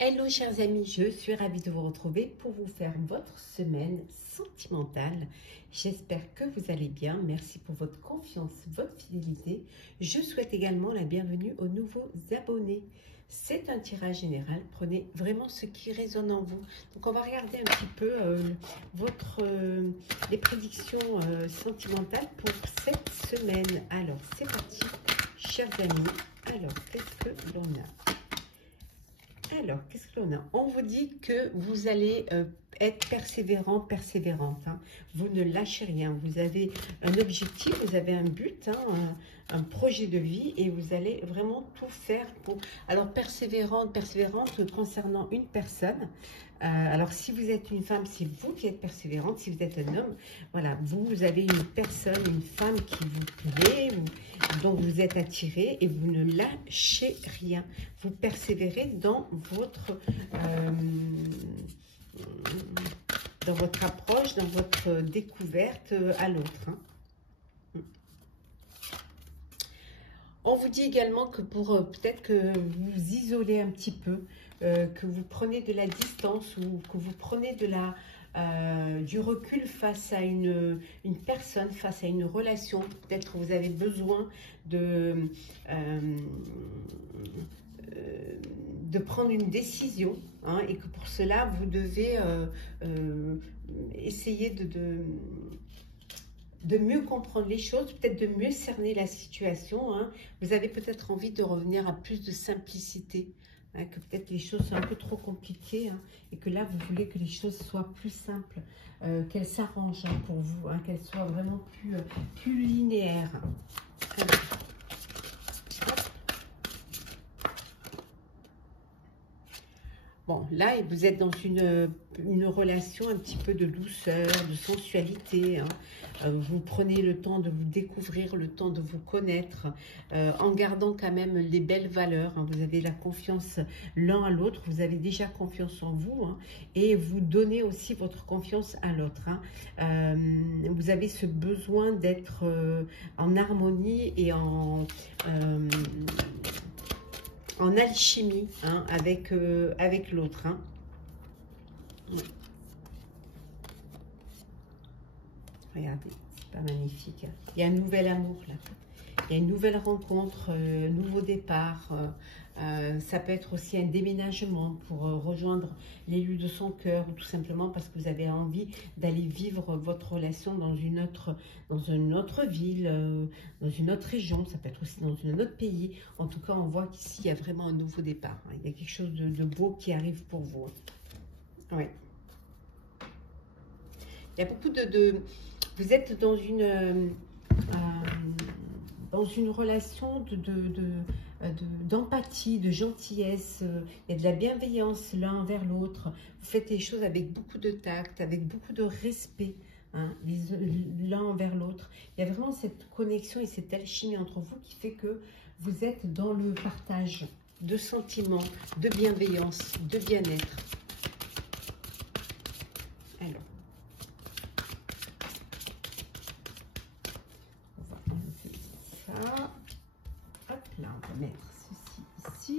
Hello chers amis, je suis ravie de vous retrouver pour vous faire votre semaine sentimentale. J'espère que vous allez bien. Merci pour votre confiance, votre fidélité. Je souhaite également la bienvenue aux nouveaux abonnés. C'est un tirage général. Prenez vraiment ce qui résonne en vous. Donc on va regarder un petit peu les prédictions sentimentales pour cette semaine. Alors c'est parti, chers amis. Alors qu'est-ce que l'on a ? Alors, qu'est-ce que l'on a? On vous dit que vous allez être persévérant, persévérante. Hein. Vous ne lâchez rien. Vous avez un objectif, vous avez un but, hein, un projet de vie et vous allez vraiment tout faire pour... Alors, persévérante, persévérante concernant une personne. Alors, si vous êtes une femme, c'est vous qui êtes persévérante. Si vous êtes un homme, voilà, vous avez une personne, une femme qui vous plaît, dont vous êtes attiré et vous ne lâchez rien. Vous persévérez dans votre approche, dans votre découverte à l'autre. Hein. On vous dit également que pour peut-être que vous vous isolez un petit peu, que vous prenez de la distance ou que vous prenez du recul face à une personne, face à une relation. Peut-être que vous avez besoin de prendre une décision, hein, et que pour cela, vous devez essayer de mieux comprendre les choses, peut-être de mieux cerner la situation. Hein. Vous avez peut-être envie de revenir à plus de simplicité, hein, que peut-être les choses sont un peu trop compliquées, hein, et que là, vous voulez que les choses soient plus simples, qu'elles s'arrangent, hein, pour vous, hein, qu'elles soient vraiment plus linéaires. Alors, bon, là, vous êtes dans une relation un petit peu de douceur, de sensualité. Hein. Vous prenez le temps de vous découvrir, le temps de vous connaître, en gardant quand même les belles valeurs. Hein. Vous avez la confiance l'un à l'autre, vous avez déjà confiance en vous, hein, et vous donnez aussi votre confiance à l'autre. Hein. Vous avez ce besoin d'être en harmonie et en alchimie, hein, avec l'autre. Hein. Ouais. Regardez, c'est pas magnifique. Il y a un nouvel amour là. Il y a une nouvelle rencontre, nouveau départ. Ça peut être aussi un déménagement pour rejoindre l'élu de son cœur, ou tout simplement parce que vous avez envie d'aller vivre votre relation dans une autre ville, dans une autre région. Ça peut être aussi dans un autre pays. En tout cas, on voit qu'ici, il y a vraiment un nouveau départ. Hein. Il y a quelque chose de beau qui arrive pour vous. Hein. Oui. Il y a beaucoup vous êtes dans une relation d'empathie, de gentillesse. Il y a de la bienveillance l'un envers l'autre. Vous faites les choses avec beaucoup de tact, avec beaucoup de respect, hein, l'un envers l'autre. Il y a vraiment cette connexion et cette alchimie entre vous qui fait que vous êtes dans le partage de sentiments, de bienveillance, de bien-être. Alors. Hop là, on va mettre ceci ici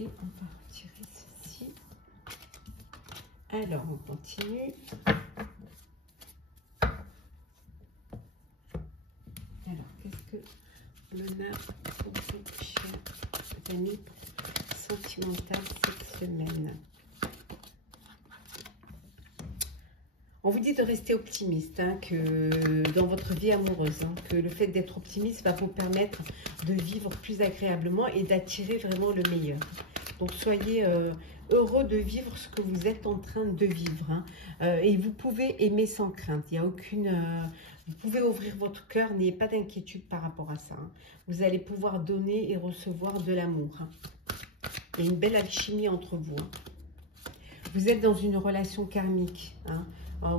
et on va retirer ceci. Alors on continue. Alors qu'est-ce que l'on a pour vous, chers amis sentimentales cette semaine? On vous dit de rester optimiste, hein, que dans votre vie amoureuse, hein, que le fait d'être optimiste va vous permettre de vivre plus agréablement et d'attirer vraiment le meilleur. Donc soyez heureux de vivre ce que vous êtes en train de vivre. Hein, et vous pouvez aimer sans crainte. Il y a aucune... vous pouvez ouvrir votre cœur, n'ayez pas d'inquiétude par rapport à ça. Hein. Vous allez pouvoir donner et recevoir de l'amour. Hein. Il y a une belle alchimie entre vous. Hein. Vous êtes dans une relation karmique. Hein.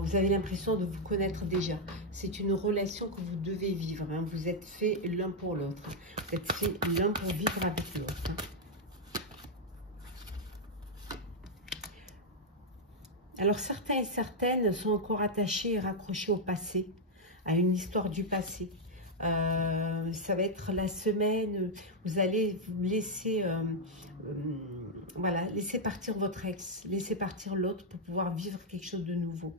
Vous avez l'impression de vous connaître déjà. C'est une relation que vous devez vivre. Hein. Vous êtes faits l'un pour l'autre. Vous êtes faits l'un pour vivre avec l'autre. Hein. Alors, certains et certaines sont encore attachés et raccrochés au passé, à une histoire du passé. Ça va être la semaine, vous allez vous laisser voilà, laissez partir votre ex, laissez partir l'autre pour pouvoir vivre quelque chose de nouveau.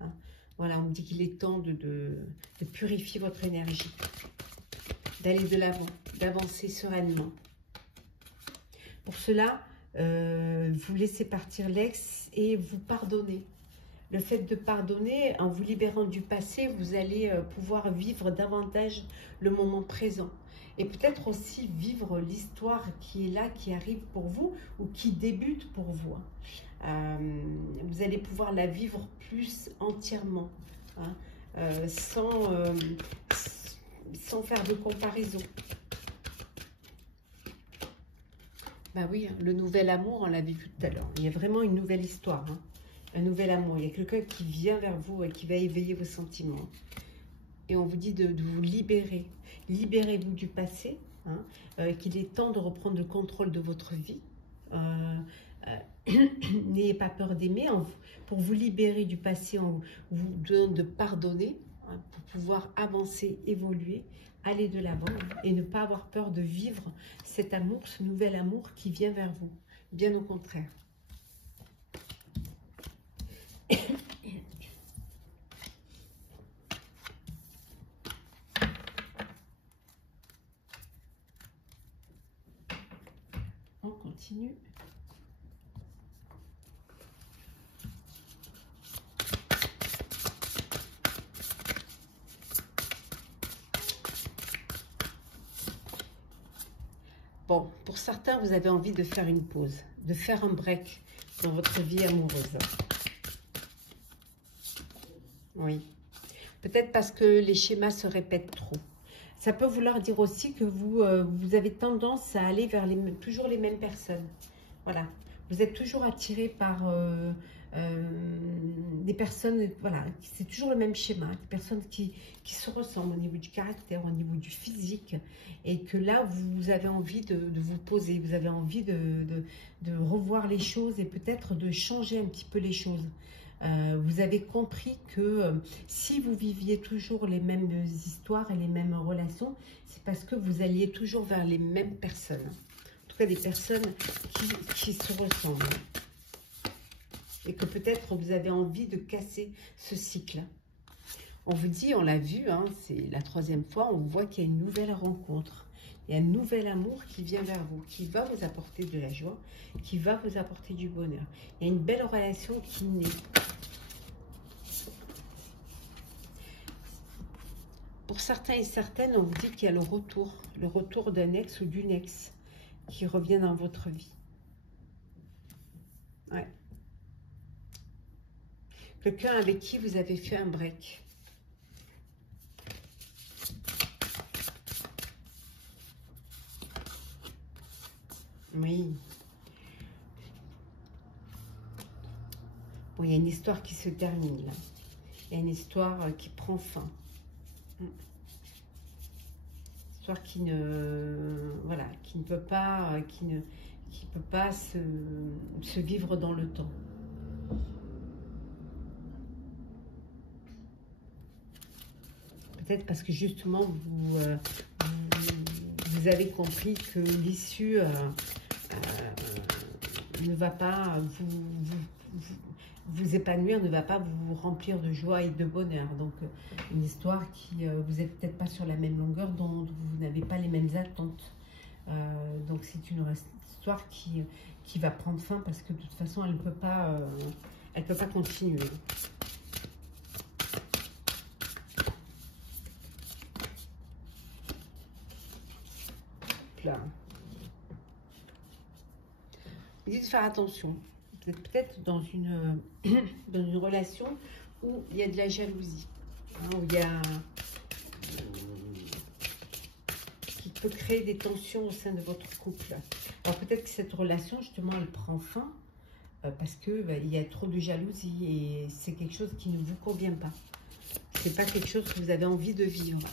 Hein. Voilà, on me dit qu'il est temps de purifier votre énergie, d'aller de l'avant, d'avancer sereinement. Pour cela, vous laissez partir l'ex et vous pardonnez. Le fait de pardonner, en vous libérant du passé, vous allez pouvoir vivre davantage le moment présent. Et peut-être aussi vivre l'histoire qui est là, qui arrive pour vous ou qui débute pour vous. Vous allez pouvoir la vivre plus entièrement, hein, sans faire de comparaison. Ben oui, hein, le nouvel amour, on l'avait vu tout à l'heure. Il y a vraiment une nouvelle histoire, hein, un nouvel amour. Il y a quelqu'un qui vient vers vous et qui va éveiller vos sentiments. Et on vous dit de vous libérer. Libérez-vous du passé, hein, qu'il est temps de reprendre le contrôle de votre vie. N'ayez pas peur d'aimer. Pour vous libérer du passé, on vous demande de pardonner, hein, pour pouvoir avancer, évoluer, aller de l'avant et ne pas avoir peur de vivre cet amour, ce nouvel amour qui vient vers vous. Bien au contraire. On continue. Bon, pour certains, vous avez envie de faire une pause, de faire un break dans votre vie amoureuse. Oui. Peut-être parce que les schémas se répètent trop. Ça peut vouloir dire aussi que vous avez tendance à aller vers toujours les mêmes personnes. Voilà. Vous êtes toujours attiré par des personnes, voilà, c'est toujours le même schéma, des personnes qui se ressemblent au niveau du caractère, au niveau du physique, et que là, vous avez envie de vous poser, vous avez envie de revoir les choses et peut-être de changer un petit peu les choses. Vous avez compris que si vous viviez toujours les mêmes histoires et les mêmes relations, c'est parce que vous alliez toujours vers les mêmes personnes. En tout cas, des personnes qui se ressemblent. Et que peut-être vous avez envie de casser ce cycle. On vous dit, on l'a vu, hein, c'est la 3e fois, on voit qu'il y a une nouvelle rencontre. Il y a un nouvel amour qui vient vers vous, qui va vous apporter de la joie, qui va vous apporter du bonheur. Il y a une belle relation qui naît. Pour certains et certaines, on vous dit qu'il y a le retour d'un ex ou d'une ex qui revient dans votre vie. Ouais. Quelqu'un avec qui vous avez fait un break. Oui. Bon, il y a une histoire qui se termine là. Il y a une histoire qui prend fin. Histoire qui ne, voilà, qui ne peut pas, se vivre dans le temps. Peut-être parce que justement vous avez compris que l'issue ne va pas vous épanouir, ne va pas vous remplir de joie et de bonheur. Donc une histoire qui, vous n'êtes peut-être pas sur la même longueur, dont vous n'avez pas les mêmes attentes. Donc c'est une histoire qui va prendre fin parce que de toute façon elle ne peut pas continuer. Là. Il dit de faire attention. Vous êtes peut-être dans une relation où il y a de la jalousie, hein, où il y a qui peut créer des tensions au sein de votre couple. Alors peut-être que cette relation justement elle prend fin parce que il y a trop de jalousie et c'est quelque chose qui ne vous convient pas. C'est pas quelque chose que vous avez envie de vivre.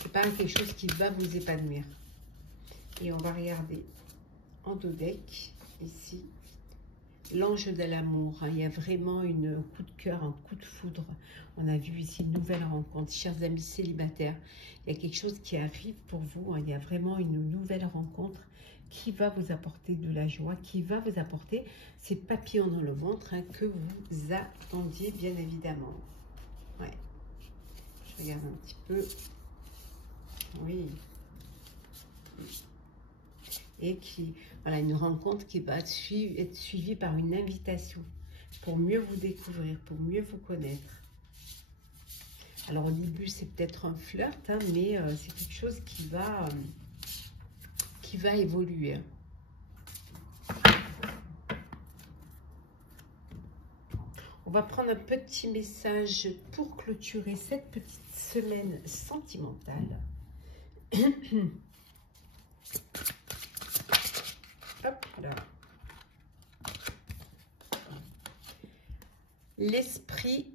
C'est pas quelque chose qui va vous épanouir. Et on va regarder en dos deck, ici, l'ange de l'amour. Hein. Il y a vraiment un coup de cœur, un coup de foudre. On a vu ici une nouvelle rencontre. Chers amis célibataires, il y a quelque chose qui arrive pour vous. Hein. Il y a vraiment une nouvelle rencontre qui va vous apporter de la joie, qui va vous apporter ces papillons dans le ventre, hein, que vous attendiez bien évidemment. Ouais. Je regarde un petit peu. Oui. Et qui, voilà, une rencontre qui va être suivie par une invitation pour mieux vous découvrir, pour mieux vous connaître. Alors au début c'est peut-être un flirt, hein, mais c'est quelque chose qui va évoluer. On va prendre un petit message pour clôturer cette petite semaine sentimentale. Hop là. L'esprit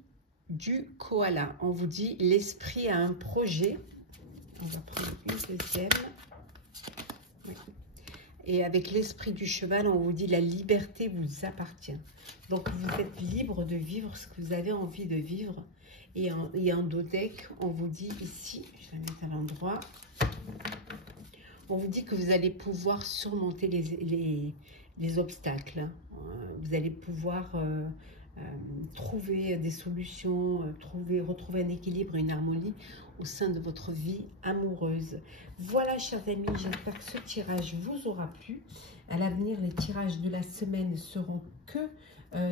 du koala. On vous dit l'esprit a un projet. On va prendre une deuxième. Oui. Et avec l'esprit du cheval, on vous dit la liberté vous appartient. Donc vous êtes libre de vivre ce que vous avez envie de vivre. Et en dodeck, on vous dit ici, je vais la mettre à l'endroit. On vous dit que vous allez pouvoir surmonter les obstacles. Vous allez pouvoir trouver des solutions, retrouver un équilibre et une harmonie au sein de votre vie amoureuse. Voilà, chers amis, j'espère que ce tirage vous aura plu. À l'avenir, les tirages de la semaine seront que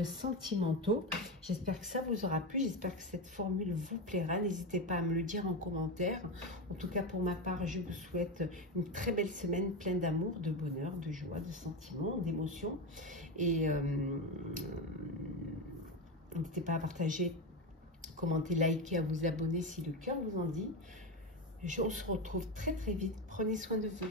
sentimentaux. J'espère que ça vous aura plu. J'espère que cette formule vous plaira. N'hésitez pas à me le dire en commentaire. En tout cas, pour ma part, je vous souhaite une très belle semaine pleine d'amour, de bonheur, de joie, de sentiments, d'émotions. Et n'hésitez pas à partager, commenter, liker, à vous abonner si le cœur vous en dit. On se retrouve très très vite. Prenez soin de vous.